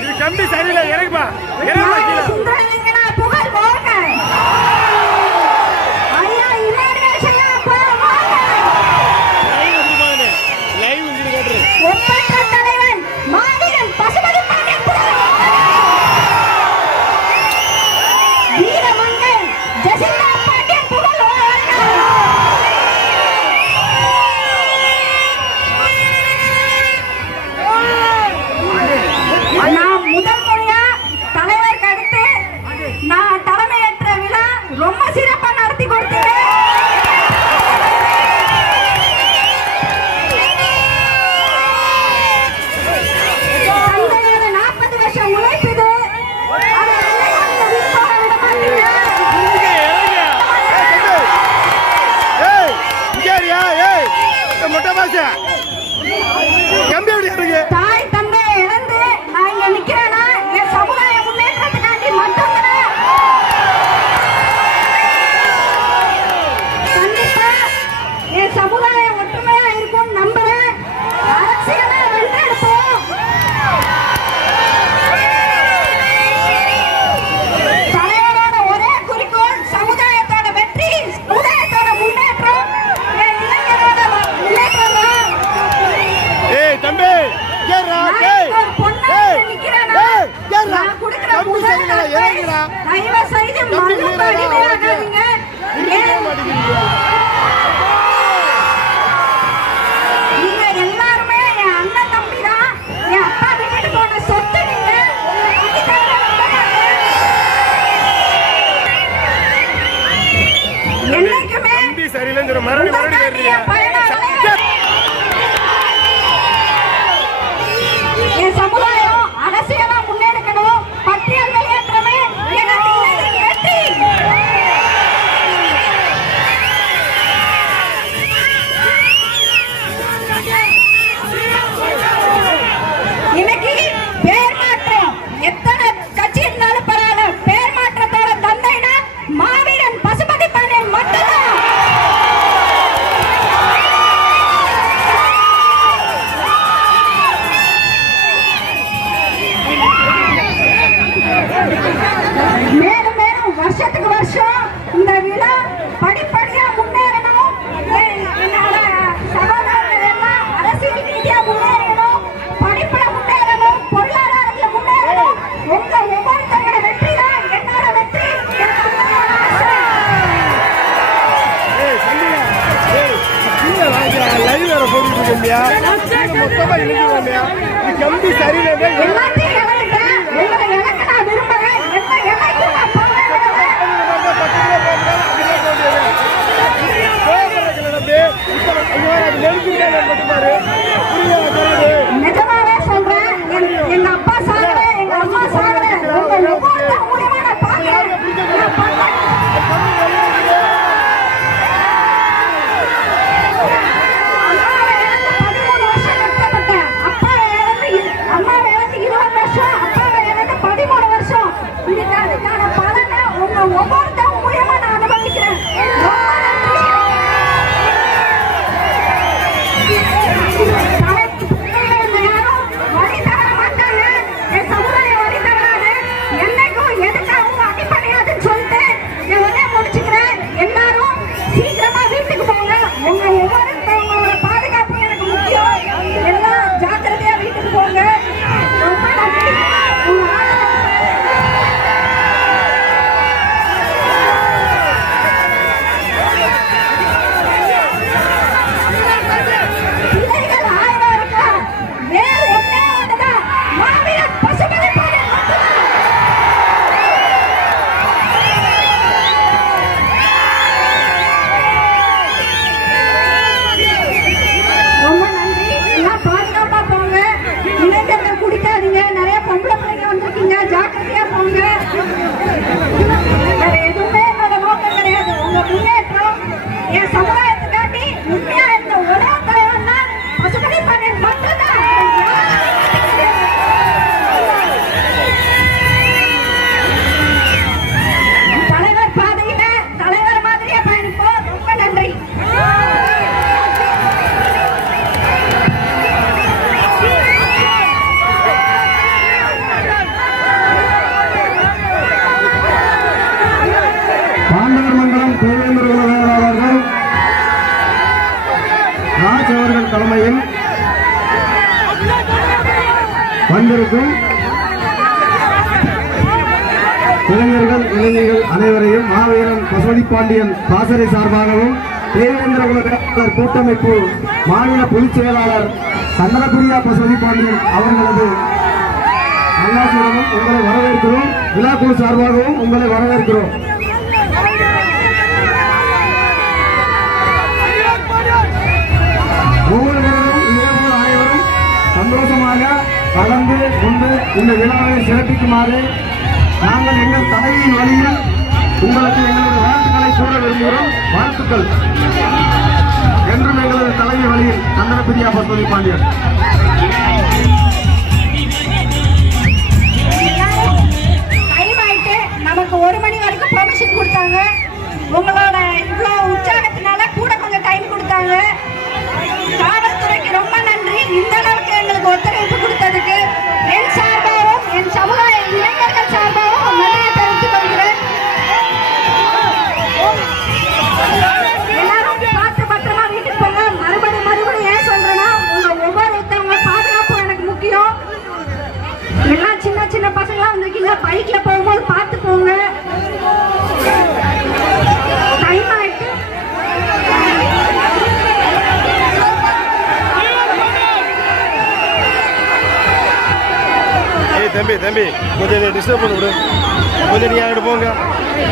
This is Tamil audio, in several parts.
இது கம்பி சரியில்லை இறங்குப்பா. இறங்குப்பா Yeah. சர்வீஸ் சரியில்லைன்னு மறுபடியும் மறுபடியும் இல்லையா மொத்தமா இழுக்க இல்லையா கம்பி சரியில்லை நெருங்கிட்டே நடந்துட்டு பாரு. வந்திருக்கும். இளைஞர்கள் இளைஞர்கள் அனைவரையும் மாவீரன் பசுமதி பாண்டியன் பாசறை சார்பாகவும் தேவேந்திர குல கூட்டமைப்பு மாநில பொதுச் செயலாளர் சந்திரபிரியா பசுமதி பாண்டியன் அவர்களது நல்லாசியுடனும் உங்களை வரவேற்கிறோம். விழாக்குழு சார்பாகவும் உங்களை வரவேற்கிறோம். இந்த விழாவை சிறப்பிக்குமாறு நாங்கள் எங்கள் தலைவியின் வழியில் உங்களுக்கு எங்களுடைய வாழ்த்துக்களை கூற விரும்புகிறோம். வாழ்த்துக்கள். என்றும் எங்களது தலைவி வழியில் சந்திரபிரியா பசுமதி பாண்டியன். நமக்கு ஒரு மணி வரைக்கும் பெர்மிஷன் கொடுத்தாங்க. உங்களோட இவ்வளோ தம்பி தம்பி கொஞ்சம் டிஸ்டர்ப் பண்ணி விடு. கொஞ்சம் நீ அங்கிட்டு போங்க.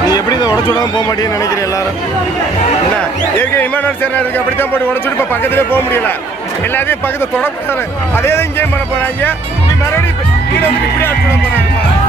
நீ எப்படி இதை உடச்சு விடாமல் போக மாட்டேன்னு நினைக்கிறேன் எல்லாரும். என்ன? ஏற்கனவே இமானுவல் சேரா இருக்கு. அப்படி தான் போட்டு உடச்சு இப்போ பக்கத்துலேயே போக முடியல. எல்லாத்தையும் பக்கத்தை தொடக்கிறாரு அதே தான் இங்கேயும் பண்ண போகிறாங்க நீ மறுபடியும் கீழே வந்து இப்படி அடிச்சுட விட